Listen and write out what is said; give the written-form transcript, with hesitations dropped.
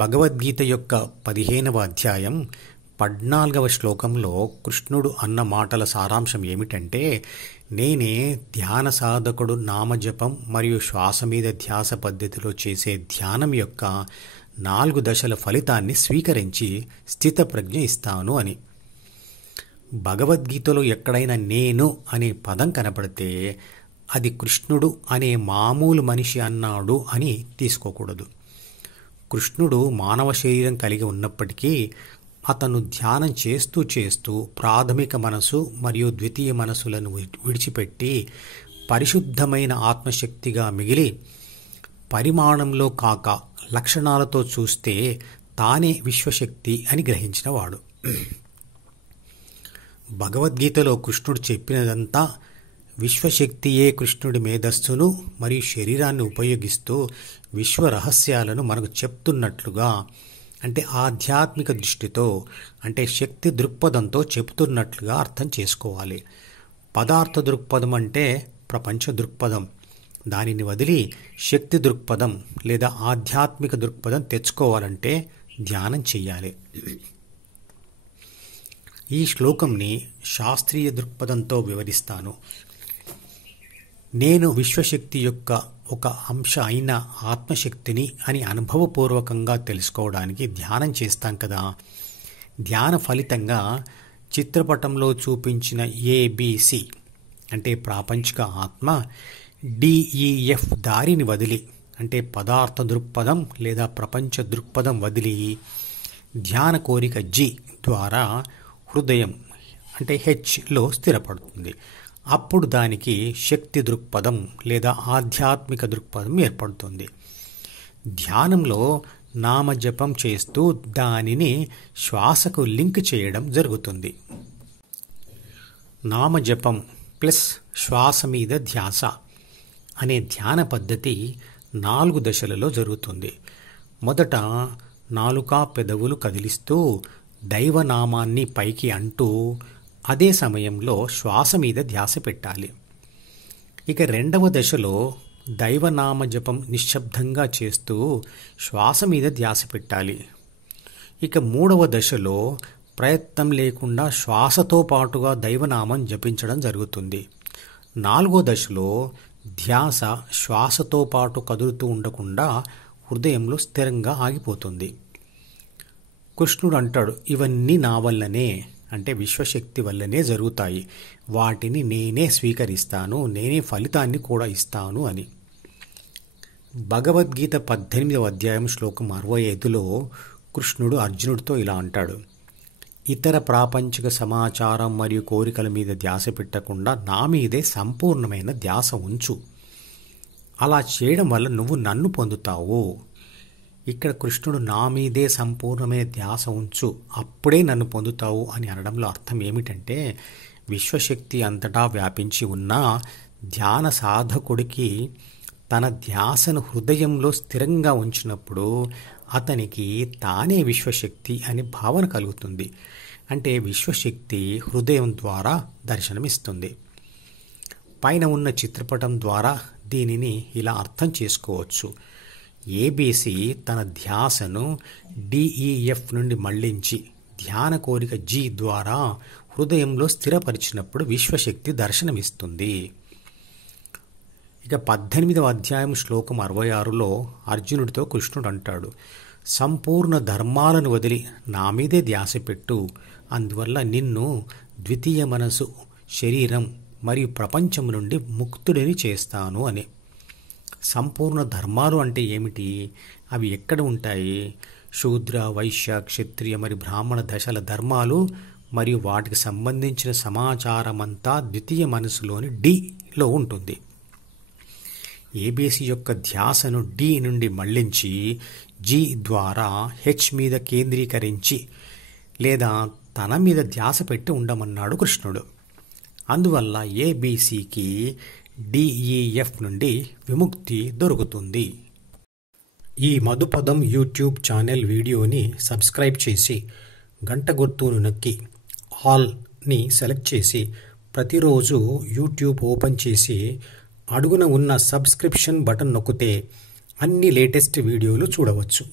భగవద్గీత యొక్క 15వ అధ్యాయం 14వ శ్లోకంలో కృష్ణుడు అన్న మాటల సారాంశం ఏమిటంటే, నేనే ధ్యాన సాధకుడు నామజపం మరియు శ్వాస మీద ధ్యాస పద్ధతిలో చేసే ధ్యానం యొక్క 4 దశల ఫలితాన్ని స్వీకరించి స్థితప్రజ్ఞ ఇస్తాను అని. భగవద్గీతలో ఎక్కడైనా నేను అనే పదం కనపడితే అది కృష్ణుడు అనే మామూలు మనిషి అన్నాడు అని తీసుకోకూడదు. కృష్ణుడు మానవ శరీరం కలిగి ఉన్నప్పటికీ అతను ధ్యానం చేస్తూ చేస్తూ ప్రాథమిక మనసు మరియు ద్వితీయ మనసులను విడిచిపెట్టి పరిశుద్ధమైన ఆత్మశక్తిగా మిగిలి పరిమాణంలో కాక లక్షణాలతో చూస్తే తానే విశ్వశక్తి అని గ్రహించినవాడు. భగవద్గీతలో కృష్ణుడు చెప్పినదంతా విశ్వశక్తియే కృష్ణుడి మేధస్సును మరియు శరీరాన్ని ఉపయోగిస్తూ విశ్వ రహస్యాలను మనకు చెప్తున్నట్లుగా, అంటే ఆధ్యాత్మిక దృష్టితో, అంటే శక్తి దృక్పథంతో చెబుతున్నట్లుగా అర్థం చేసుకోవాలి. పదార్థ దృక్పథం అంటే ప్రపంచ దృక్పథం. దానిని వదిలి శక్తి దృక్పథం లేదా ఆధ్యాత్మిక దృక్పథం తెచ్చుకోవాలంటే ధ్యానం చెయ్యాలి. ఈ శ్లోకంని శాస్త్రీయ దృక్పథంతో వివరిస్తాను. నేను విశ్వశక్తి యొక్క ఒక అంశ అయిన ఆత్మశక్తిని అని అనుభవపూర్వకంగా తెలుసుకోవడానికి ధ్యానం చేస్తాం కదా. ధ్యాన ఫలితంగా చిత్రపటంలో చూపించిన ఏబిసి అంటే ప్రాపంచిక ఆత్మ డిఈఎఫ్ దారిని వదిలి, అంటే పదార్థ దృక్పథం లేదా ప్రపంచ దృక్పథం వదిలి ధ్యాన కోరిక జి ద్వారా హృదయం అంటే హెచ్లో స్థిరపడుతుంది. అప్పుడు దానికి శక్తి దృక్పథం లేదా ఆధ్యాత్మిక దృక్పథం ఏర్పడుతుంది. ధ్యానంలో నామజపం చేస్తూ దానిని శ్వాసకు లింక్ చేయడం జరుగుతుంది. నామజపం ప్లస్ శ్వాస మీద ధ్యాస అనే ధ్యాన పద్ధతి 4 దశలలో జరుగుతుంది. మొదట నాలుక పెదవులు కదిలిస్తూ దైవనామాన్ని పైకి అంటూ అదే సమయంలో శ్వాస మీద ధ్యాస పెట్టాలి. ఇక 2వ దశలో దైవనామ జపం నిశ్శబ్దంగా చేస్తూ శ్వాస మీద ధ్యాస పెట్టాలి. ఇక 3వ దశలో ప్రయత్నం లేకుండా శ్వాసతో పాటుగా దైవనామం జపించడం జరుగుతుంది. 4వ దశలో ధ్యాస శ్వాసతో పాటు కదులుతూ ఉండకుండా హృదయంలో స్థిరంగా ఆగిపోతుంది. కృష్ణుడు అంటాడు, ఇవన్నీ నా వల్లనే, అంటే విశ్వశక్తి వల్లనే జరుగుతాయి, వాటిని నేనే స్వీకరిస్తాను, నేనే ఫలితాన్ని కూడా ఇస్తాను అని. భగవద్గీత 18వ అధ్యాయం శ్లోకం 65లో కృష్ణుడు అర్జునుడితో ఇలా అంటాడు, ఇతర ప్రాపంచిక సమాచారం మరియు కోరికల మీద ధ్యాస పెట్టకుండా నా మీదే సంపూర్ణమైన ధ్యాస ఉంచు. అలా చేయడం వల్ల నువ్వు నన్ను పొందుతావు. ఇక్కడ కృష్ణుడు నా మీదే సంపూర్ణమైన ధ్యాస ఉంచు, అప్పుడే నన్ను పొందుతావు అని అనడంలో అర్థం ఏమిటంటే, విశ్వశక్తి అంతటా వ్యాపించి ఉన్న ధ్యాన సాధకుడికి తన ధ్యాసను హృదయంలో స్థిరంగా ఉంచినప్పుడు అతనికి తానే విశ్వశక్తి అనే భావన కలుగుతుంది. అంటే విశ్వశక్తి హృదయం ద్వారా దర్శనమిస్తుంది. పైన ఉన్న చిత్రపటం ద్వారా దీనిని ఇలా అర్థం చేసుకోవచ్చు. ఏబిసి తన ధ్యాసను డిఈఎఫ్ నుండి మళ్లించి ధ్యాన కోరిక జి ద్వారా హృదయంలో స్థిరపరిచినప్పుడు విశ్వశక్తి దర్శనమిస్తుంది. ఇక 18వ అధ్యాయం శ్లోకం 66లో అర్జునుడితో కృష్ణుడు అంటాడు, సంపూర్ణ ధర్మాలను వదిలి నా మీదే ధ్యాస పెట్టు, అందువల్ల నిన్ను ద్వితీయ మనసు, శరీరం మరియు ప్రపంచం నుండి ముక్తుడిని చేస్తాను అని. సంపూర్ణ ధర్మాలు అంటే ఏమిటి? అవి ఎక్కడ ఉంటాయి? శూద్ర, వైశ్య, క్షత్రియ మరియు బ్రాహ్మణ దశల ధర్మాలు మరియు వాటికి సంబంధించిన సమాచారమంతా ద్వితీయ మనసులోని డిలో ఉంటుంది. ఏబిసి యొక్క ధ్యాసను డి నుండి మళ్లించి జి ద్వారా హెచ్ మీద కేంద్రీకరించి లేదా తన మీద ధ్యాస పెట్టి ఉండమన్నాడు కృష్ణుడు. అందువల్ల ఏబిసికి డిఈఎఫ్ నుండి విముక్తి దొరుకుతుంది. ఈ మధుపదం యూట్యూబ్ ఛానల్ వీడియోని సబ్స్క్రైబ్ చేసి గంట గుర్తును నొక్కి ఆల్ని సెలెక్ట్ చేసి ప్రతిరోజు యూట్యూబ్ ఓపెన్ చేసి అడుగున ఉన్న సబ్స్క్రిప్షన్ బటన్ నొక్కితే అన్ని లేటెస్ట్ వీడియోలు చూడవచ్చు.